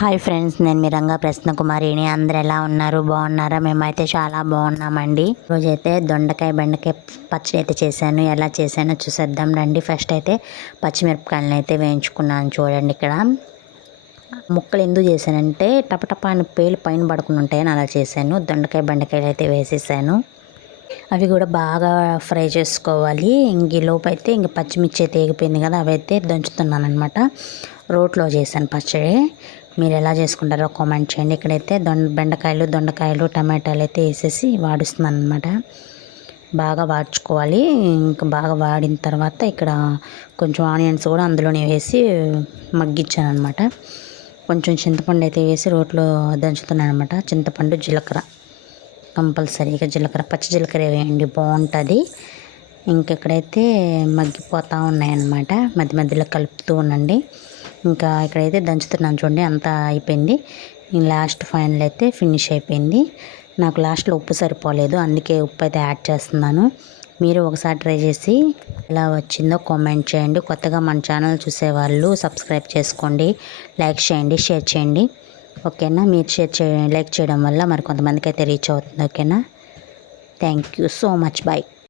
Hi friends, నేను మీ రంగా ప్రశ్న కుమారిని. అందరు ఎలా ఉన్నారు? బాగున్నారా? మేమైతే చాలా బాగున్నామండి. రోజైతే దొండకాయ బెండకాయ పచ్చడి అయితే చేశాను. ఎలా చేశానో చూసేద్దాం రండి. ఫస్ట్ అయితే పచ్చిమిరపకాయలను అయితే వేయించుకున్నాను. చూడండి, ఇక్కడ ముక్కలు ఎందుకు చేశానంటే టపటపా అని పేలు పైన పడుకుని ఉంటాయని అలా చేశాను. దొండకాయ బెండకాయలు అయితే వేసేసాను. అవి కూడా బాగా ఫ్రై చేసుకోవాలి. లోపు అయితే పచ్చిమిర్చి అయితే ఎగిపోయింది కదా, అవి అయితే దంచుతున్నాను అనమాట. రోట్లో చేశాను పచ్చడి. మీరు ఎలా చేసుకుంటారో కామెంట్ చేయండి. ఇక్కడైతే దొండకాయలు టమాటాలు అయితే వేసేసి వాడుస్తున్నాను అనమాట. బాగా వాడ్చుకోవాలి. ఇంకా బాగా వాడిన తర్వాత ఇక్కడ కొంచెం ఆనియన్స్ కూడా అందులోనే వేసి మగ్గించాను అనమాట. కొంచెం చింతపండు అయితే వేసి రోట్లో దంచుతున్నాను అనమాట. చింతపండు, జీలకర్ర, కంపల్సరీగా జీలకర్ర, పచ్చి జీలకర్ర వేయండి, బాగుంటుంది. ఇంకెక్కడైతే మగ్గిపోతూ ఉన్నాయన్నమాట. మధ్య మధ్యలో కలుపుతూ ఉండండి. ఇంకా ఇక్కడైతే దంచుతున్నాను చూడండి, అంతా అయిపోయింది. లాస్ట్ ఫైనల్ అయితే ఫినిష్ అయిపోయింది. నాకు లాస్ట్లో ఉప్పు సరిపోలేదు, అందుకే ఉప్పు అయితే యాడ్ చేస్తున్నాను. మీరు ఒకసారి ట్రై చేసి ఎలా వచ్చిందో కామెంట్ చేయండి. కొత్తగా మన ఛానల్ చూసేవాళ్ళు సబ్స్క్రైబ్ చేసుకోండి, లైక్ చేయండి, షేర్ చేయండి. ఓకేనా? మీరు లైక్ చేయడం వల్ల మరి కొంతమందికి అయితే రీచ్ అవుతుంది. ఓకేనా? Thank you so much. Bye.